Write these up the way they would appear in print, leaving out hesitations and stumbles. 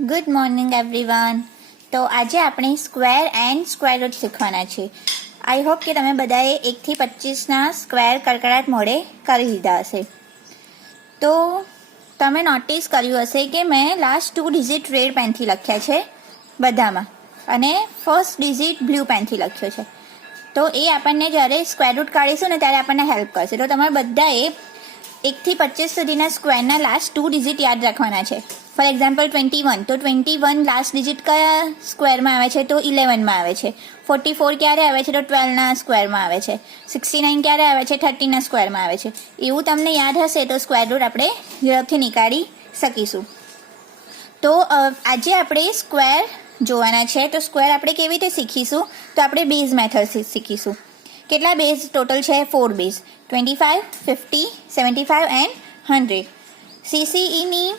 Good morning everyone. તો આજે આપણે સ્ક્વેર એન્ડ સ્ક્વેર રૂટ શીખવાના છે. આઈ હોપ કે તમે બધાએ 1 થી 25ના સ્ક્વેર કડકડાટ મોડે કરી દીધા હશે. તો તમે નોટિસ કર્યું હશે કે મેં લાસ્ટ 2 ડિજિટ રેડ પેનથી લખ્યા છે બધામાં, અને ફર્સ્ટ ડિજિટ બ્લુ પેનથી લખ્યો છે. તો એ આપણને જ્યારે સ્ક્વેર રૂટ કાઢીશું ને ત્યારે આપણને હેલ્પ કરશે. તો તમારે બધાએ 1 થી 25 સુધીના સ્ક્વેરના લાસ્ટ 2 ડિજિટ યાદ રાખવાના છે. ફોર એક્ઝામ્પલ 21, તો 21 લાસ્ટ ડિજિટ કયા સ્ક્વેરમાં આવે છે? તો 11માં આવે છે. 44 ક્યારે આવે છે? તો 12ના સ્ક્વેરમાં આવે છે. 69 ક્યારે આવે છે? 30ના સ્ક્વેરમાં આવે છે. એવું તમને યાદ હશે તો સ્ક્વેર રૂટ આપણે ઝડપથી નીકાળી શકીશું. તો આજે આપણે સ્ક્વેર જોવાના છે. તો સ્ક્વેર આપણે કેવી રીતે શીખીશું? તો આપણે બેઝ મેથડથી શીખીશું. કેટલા બેઝ ટોટલ છે? 4 બેઝ, 25, 50, 75 એન્ડ 100. CCEની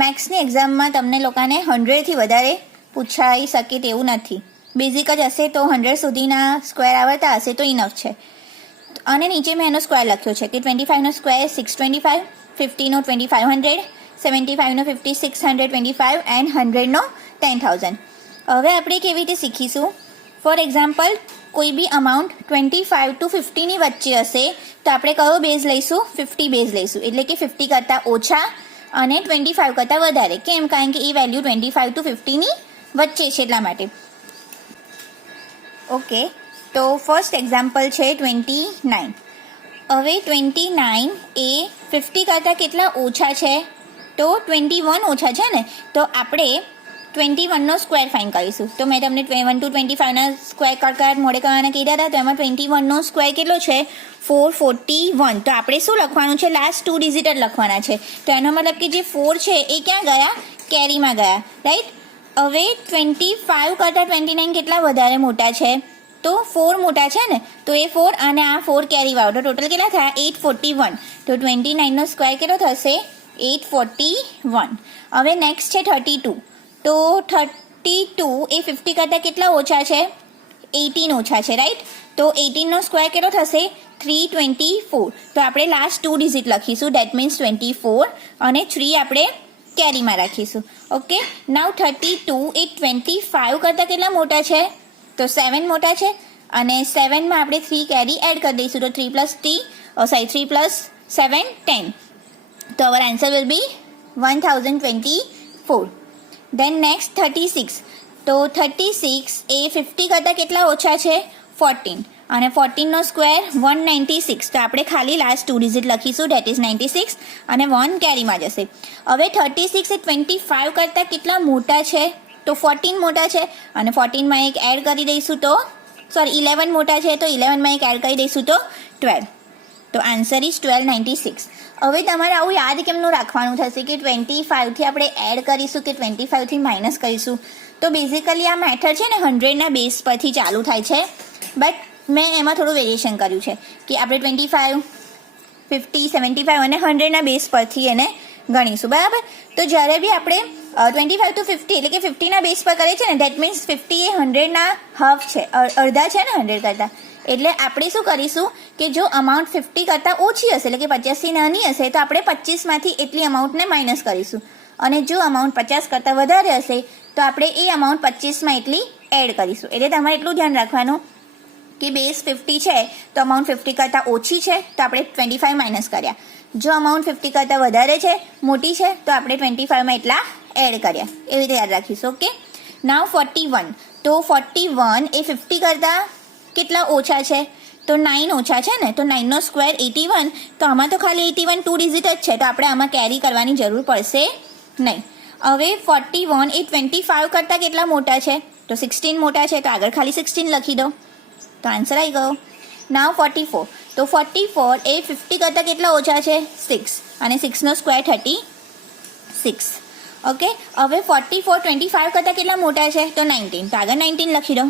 મેથ્સની એક્ઝામમાં તમને લોકોને 100થી વધારે પૂછાઈ શકે તેવું નથી. બેઝિક જ હશે તો 100 સુધીના સ્ક્વેર આવડતા હશે તો ઇનફ છે. અને નીચે મેં એનો સ્ક્વેર લખ્યો છે કે 25નો સ્ક્વેર 625, 50નો 2500, 75નો 5625 એન્ડ 100નો 10,000. હવે આપણે કેવી રીતે શીખીશું? ફોર એક્ઝામ્પલ કોઈ બી અમાઉન્ટ 25 to 50ની વચ્ચે હશે તો આપણે કયો બેઝ લઈશું? 50 બેઝ લઈશું. એટલે કે 50 કરતાં ઓછા અને 25 કરતાં વધારે. કેમ? કારણ કે એ વેલ્યુ 25 to 50ની વચ્ચે છે એટલા માટે. ઓકે, તો ફર્સ્ટ એક્ઝામ્પલ છે 29. હવે 29 એ 50 કરતાં કેટલા ઓછા છે? તો 21 ઓછા છે ને, તો આપણે 21નો સ્ક્વેર ફાઇન્ડ કરીશું. તો મેં તમને 1 to 25ના સ્ક્વેર કડકડાટ મોડે કરવાના કીધા હતા. તો એમાં 21નો સ્ક્વેર કેટલો છે? 441. તો આપણે શું લખવાનું છે? લાસ્ટ 2 ડિજિટ જ લખવાના છે. તો એનો મતલબ કે જે 4 છે એ ક્યાં ગયા? કેરીમાં ગયા, રાઈટ? હવે 25 કરતાં 29 કેટલા વધારે મોટા છે? તો 4 મોટા છે ને, તો એ 4 અને આ 4 કેરી વાળો, તો ટોટલ કેટલા થયા? 841. તો 29નો સ્ક્વેર કેટલો થશે? 841. હવે નેક્સ્ટ છે 32. તો 32 એ 50 કરતાં કેટલા ઓછા છે? 18 ઓછા છે, રાઈટ? તો 18નો સ્ક્વેર કેટલો થશે? 324. તો આપણે લાસ્ટ 2 ડિજિટ લખીશું, દેટ મીન્સ 24, અને 3 આપણે કેરીમાં રાખીશું. ઓકે, નાવ 32 એ 25 કરતાં કેટલા મોટા છે? તો 7 મોટા છે, અને 7માં આપણે 3 કેરી એડ કરી દઈશું. તો 3 plus 7, 10. તો our answer will be 1024. Then next 36. તો 36 એ 50 કરતાં કેટલા ઓછા છે? 14, અને 14નો સ્ક્વેર 196. તો આપણે ખાલી લાસ્ટ 2 ડિજિટ લખીશું, ડેટ ઇઝ 96, અને 1 કેરીમાં જશે. હવે 36 એ 25 કરતાં કેટલા મોટા છે? તો 14 મોટા છે, અને 14માં એક એડ કરી દઈશું તો 11 મોટા છે, તો 11માં એક એડ કરી દઈશું તો 12. તો આન્સર ઇઝ 1296. હવે તમારે આવું યાદ કેમનું રાખવાનું થશે કે 25થી આપણે એડ કરીશું કે 25થી માઇનસ કરીશું? તો બેઝિકલી આ મેથડ છે ને 100ના બેઝ પરથી ચાલુ થાય છે, બટ મેં એમાં થોડું વેરિએશન કર્યું છે કે આપણે 25, 50, 75 અને 100ના બેઝ પરથી એને ગણીશું, બરાબર? તો જ્યારે બી આપણે 25 to 50 એટલે કે 50ના બેઝ પર કરીએ છીએ ને, દેટ મીન્સ 50 એ 100ના હાફ છે, અડધા છે ને 100 કરતાં. એટલે આપણે શું કરીશું કે જો અમાઉન્ટ 50 કરતાં ઓછી હશે, એટલે કે 50થી નાની હશે, તો આપણે 25માંથી એટલી અમાઉન્ટને માઇનસ કરીશું. અને જો અમાઉન્ટ 50 કરતાં વધારે હશે તો આપણે એ અમાઉન્ટ 25માં એટલી એડ કરીશું. એટલે તમારે એટલું ધ્યાન રાખવાનું કે બેઝ 50 છે તો અમાઉન્ટ 50 કરતાં ઓછી છે તો આપણે 25 માઇનસ કર્યા. જો અમાઉન્ટ 50 કરતાં વધારે છે, મોટી છે, તો આપણે 25માં એટલા એડ કર્યા. એવી રીતે યાદ રાખીશું. ઓકે, નાવ 41. તો 41 એ 50 કરતાં કેટલા ઓછા છે? તો 9 ઓછા છે ને, તો 9નો સ્ક્વેર 81. તો આમાં તો ખાલી 81 2 ડિજિટ જ છે, તો આપણે આમાં કેરી કરવાની જરૂર પડશે નહીં. હવે 41 એ 25 કરતાં કેટલા મોટા છે? તો 16 મોટા છે, તો આગળ ખાલી 16 લખી દો, તો આન્સર આવી ગયો. નાવ 44. તો 44 એ 50 કરતાં કેટલા ઓછા છે? 6, અને 6નો સ્ક્વેર 36. ઓકે, હવે 44 25 કરતાં કેટલા મોટા છે? તો 19, તો આગળ 19 લખી દો,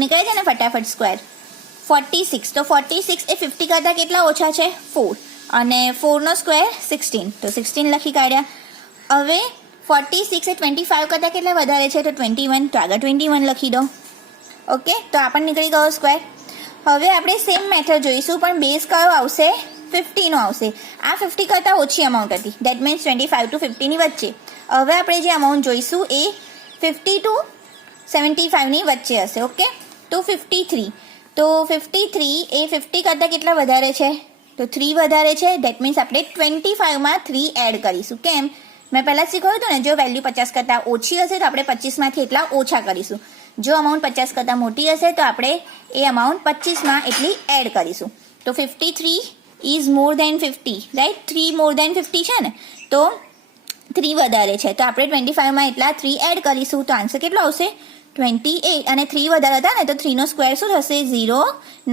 નીકળે છે ને ફટાફટ સ્ક્વેર. 46. તો 46 એ 50 કરતાં કેટલા ઓછા છે? 4, અને 4નો સ્ક્વેર 16, તો 16 લખી કાઢ્યા. હવે 46 એ 25 કરતાં કેટલા વધારે છે? તો 21, તો આગળ 21 લખી દો. ઓકે, તો આપણને નીકળી ગયો સ્ક્વેર. હવે આપણે સેમ મેથડ જોઈશું, પણ બેઝ કયો આવશે? 50નો આવશે. આ 50 કરતાં ઓછી અમાઉન્ટ હતી, દેટ મીન્સ 25 to 50ની વચ્ચે. હવે આપણે જે અમાઉન્ટ જોઈશું એ 50 to 75ની વચ્ચે હશે. ઓકે, તો 53. તો 53 એ 50 કરતાં કેટલા વધારે છે? તો 3 વધારે છે. દેટ મીન્સ આપણે 25માં 3 એડ કરીશું. કેમ? મેં પહેલાં શીખવાયું હતું ને, જો વેલ્યુ 50 કરતાં ઓછી હશે તો આપણે 25માંથી એટલા ઓછા કરીશું. જો અમાઉન્ટ 50 કરતાં મોટી હશે તો આપણે એ અમાઉન્ટ 25માં એટલી એડ કરીશું. તો 53 ઇઝ મોર દેન 50, રાઈટ? 3 મોર દેન 50 છે ને, તો 3 વધારે છે, તો આપણે 25માં એટલા 3 એડ કરીશું. તો આન્સર કેટલો આવશે? 28. અને 3 વધારે હતા ને, તો 3નો સ્ક્વેર શું થશે? 0,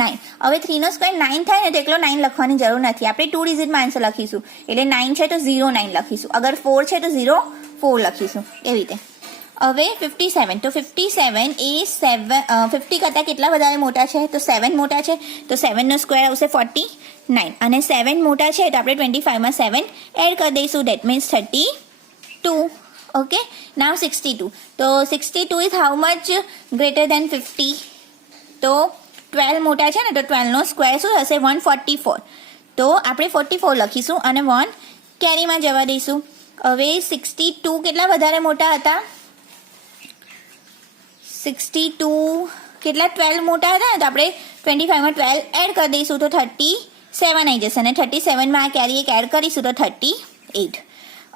9. હવે 3નો સ્ક્વેર 9 થાય ને, તો એકલો 9 લખવાની જરૂર નથી. આપણે 2 ડિજિટમાં આન્સર લખીશું. એટલે 9 છે તો 0, 9 લખીશું. અગર 4 છે તો 0, 4 લખીશું. એવી રીતે. હવે 57. તો 57 એ 50 કરતાં કેટલા વધારે મોટા છે? તો 7 મોટા છે. તો 7નો સ્ક્વેર આવશે 49. અને 7 મોટા છે તો આપણે 25માં 7 એડ કરી દઈશું. That means 32. ઓકે, નાવ 62. તો 62 is how much greater than 50? તો 12 મોટા છે ને, તો 12નો સ્ક્વેર શું થશે? 144. તો આપણે 44 લખીશું અને 1 કેરીમાં જવા દઈશું. હવે 62 કેટલા વધારે મોટા હતા? 62 કેટલા? 12 મોટા હતા ને, તો આપણે 25માં 12 એડ કરી દઈશું. તો 37 આવી જશે. અને 37માં આ કેરી એક એડ કરીશું તો 38.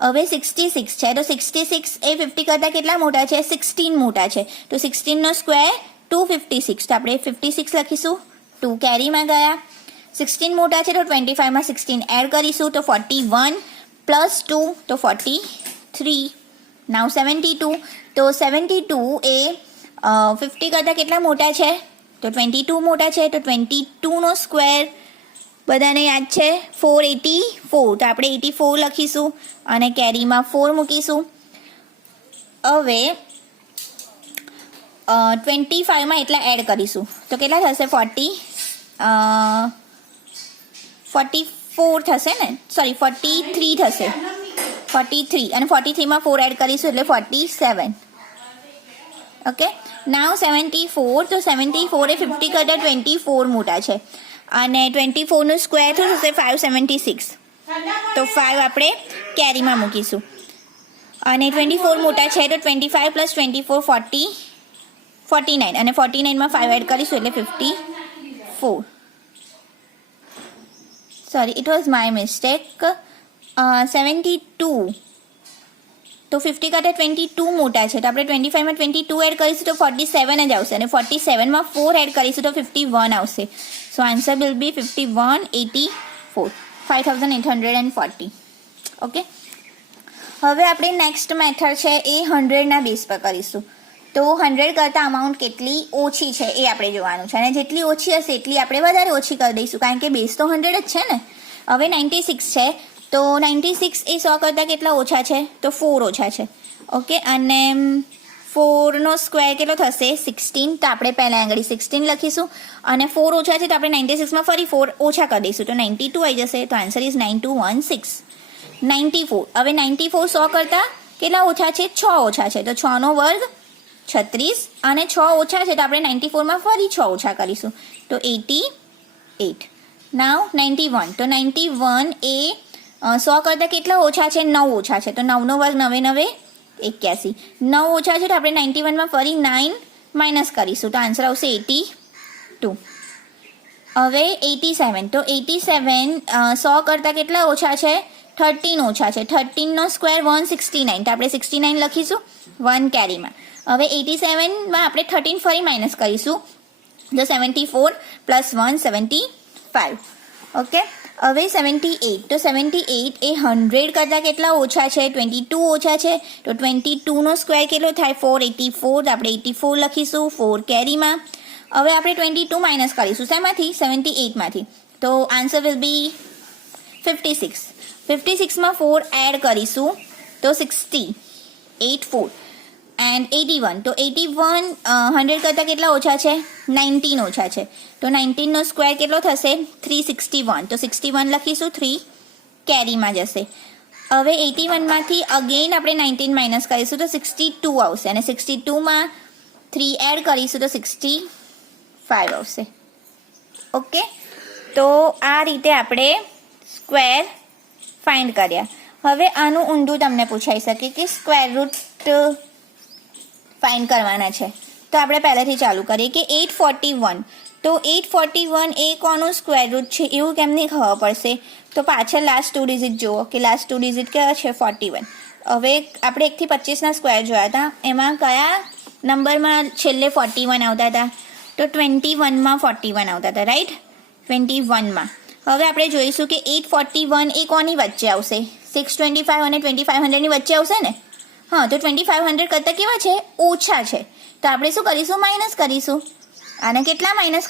હવે 66 છે, તો 66 એ 50 કરતાં કેટલા મોટા છે? 16 મોટા છે. તો 16નો સ્ક્વેર 256. તો આપણે 56 લખીશું. 2 કેરીમાં ગયા. 16 મોટા છે તો 25માં 16 એડ કરીશું. તો 41 પ્લસ 2 તો 43. નાવ 72. તો 72 એ 50 કરતાં કેટલા મોટા છે? તો 22 મોટા છે. તો 22નો સ્ક્વેર બધાને યાદ છે 484. તો આપણે 84 લખીશું અને કેરીમાં 4 મૂકીશું. હવે 25માં એટલા એડ કરીશું. તો કેટલા થશે? 44 થશે ને, સોરી 43 થશે. 43 અને 43માં 4 એડ કરીશું એટલે 47. ઓકે, નાવ 74. તો 74 એ 50 કરતાં 24 મોટા છે. અને 24નું સ્ક્વેર શું થશે? 576. તો 5 આપણે કેરીમાં મૂકીશું. અને 24 મોટા છે તો 25 પ્લસ 24 49. અને 49માં 5 એડ કરીશું એટલે 54. Sorry, it was my mistake. 72. તો 50 કરતાં 22 મોટા છે, તો આપણે 25માં 22 એડ કરીશું તો 47 જ આવશે. અને 47માં 4 એડ કરીશું તો 51 આવશે. સો આન્સર વિલ બી 5184. 5840. ઓકે, હવે આપણે નેક્સ્ટ મેથડ છે એ 100ના બેઝ પર કરીશું. તો 100 કરતાં અમાઉન્ટ કેટલી ઓછી છે એ આપણે જોવાનું છે. અને જેટલી ઓછી હશે એટલી આપણે વધારે ઓછી કરી દઈશું, કારણ કે બેઝ તો 100 જ છે ને. હવે 96 છે, તો 96 એ 100 કરતાં કેટલા ઓછા છે? તો 4 ઓછા છે. ઓકે, અને 4નો સ્ક્વેર કેટલો થશે? 16. તો આપણે પહેલાં આગળ 16 લખીશું. અને 4 ઓછા છે તો આપણે 96માં ફરી 4 ઓછા કરી દઈશું. તો 92 આવી જશે. તો આન્સર ઇઝ 9216. 94. હવે 94 100 કરતાં કેટલા ઓછા છે? 6 ઓછા છે. તો 6નો વર્ગ 36. અને 6 ઓછા છે તો આપણે 94માં ફરી 6 ઓછા કરીશું. તો 88. નાવ 91. તો 91 એ 100 કરતાં કેટલા ઓછા છે? 9 ઓછા છે. તો 9નો વર્ગ 9 9 81. 9 ઓછા છે તો આપણે 91માં ફરી 9 માઇનસ કરીશું. તો આન્સર આવશે 82. હવે 87. તો 87 100 કરતાં કેટલા ઓછા છે? 13 ઓછા છે. 13નો સ્ક્વેર 169. તો આપણે 69 લખીશું 1 કેરીમાં. હવે 87માં આપણે 13 ફરી માઇનસ કરીશું. તો 74 પ્લસ 1 75. ઓકે, હવે 78. તો 78 એ 100 કરતાં કેટલા ઓછા છે? 22 ઓછા છે. તો 22નો સ્ક્વેર કેટલો થાય? 484. તો આપણે 84 લખીશું 4 કેરીમાં. હવે આપણે 22 માઇનસ કરીશું શેમાંથી? 78માંથી. તો આન્સર વિલ બી 56. 56માં 4 એડ કરીશું તો 60. 84 એન્ડ 81. તો 81 100 કરતાં કેટલા ઓછા છે? 19 ઓછા છે. તો 19નો સ્ક્વેર કેટલો થશે? 361. તો 61 લખીશું 3 કેરીમાં જશે. હવે 81માંથી અગેન આપણે 19 માઇનસ કરીશું તો 62 આવશે. અને 62માં 3 એડ કરીશું તો 65 આવશે. ઓકે, તો આ રીતે આપણે સ્ક્વેર ફાઇન્ડ કર્યા. હવે આનું ઊંધું તમને પૂછાઈ શકે કે સ્ક્વેર રૂટ ફાઇન્ડ કરવાના છે. તો આપણે પહેલાથી ચાલુ કરીએ કે 841. તો 841 એ કોનું સ્ક્વેર રૂટ છે એવું કેમની ખબર પડશે? તો પાછળ લાસ્ટ 2 ડિજિટ જુઓ કે લાસ્ટ 2 ડિજિટ કયા છે 41. હવે આપણે 1 થી 25ના સ્ક્વેર જોયા હતા, એમાં કયા નંબરમાં છેલ્લે 41 આવતા હતા? તો 21માં 41 આવતા હતા, રાઈટ? 21માં. હવે આપણે જોઈશું કે 841 એ કોની વચ્ચે આવશે? 625 અને 2500ની વચ્ચે આવશે ને? હા, તો 2500 કરતાં કેવા છે? ઓછા છે. તો આપણે શું કરીશું? માઇનસ કરીશું. આને કેટલા માઇનસ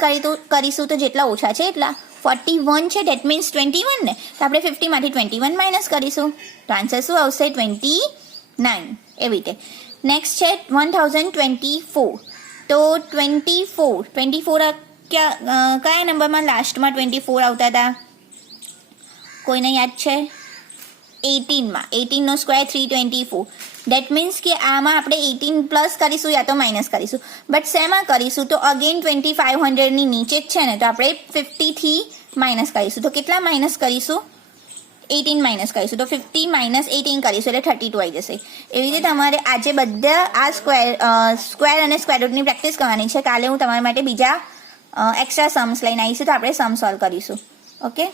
કરીશું? તો જેટલા ઓછા છે એટલા. 41 છે, ડેટ મીન્સ 21 ને? તો આપણે 50માંથી 21 માઇનસ કરીશું. તો આન્સર શું આવશે? 29. એવી રીતે. નેક્સ્ટ છે 1024. તો 24 કયા નંબરમાં લાસ્ટમાં 24 આવતા હતા? કોઈને યાદ છે? 18માં. 18નો સ્ક્વેર 324. ડેટ મીન્સ કે આમાં આપણે 18 પ્લસ કરીશું યા તો માઇનસ કરીશું. બટ શેમાં કરીશું? તો અગેન 2500ની નીચે જ છે ને, તો આપણે 50થી માઇનસ કરીશું. તો કેટલા માઇનસ કરીશું? 18 માઇનસ કરીશું. તો 50 માઇનસ 18 કરીશું એટલે 32 આવી જશે. એવી રીતે તમારે આજે બધા આ સ્ક્વેર અને સ્ક્વેર રૂટની પ્રેક્ટિસ કરવાની છે. કાલે હું તમારા માટે બીજા એક્સ્ટ્રા સમ્સ લઈને આવીશું, તો આપણે સમ સોલ્વ કરીશું. ઓકે.